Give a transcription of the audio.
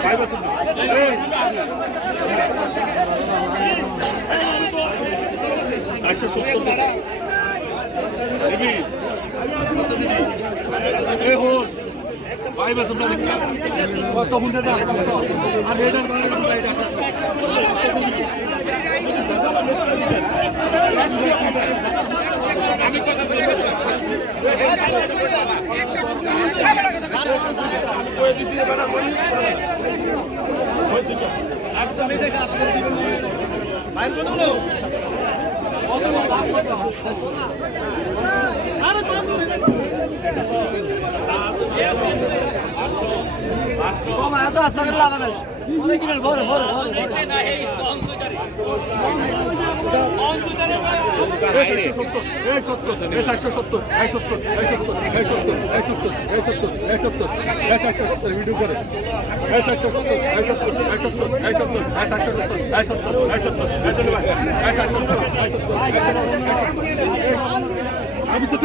$470 দিবি কত দিবি এ হোল ভাই বেশ আমরা দেখি কত বুঝে দাম কত আমি এটার বারে এটা আমি কথা বলে গেছি ভিডিও করে আমি তো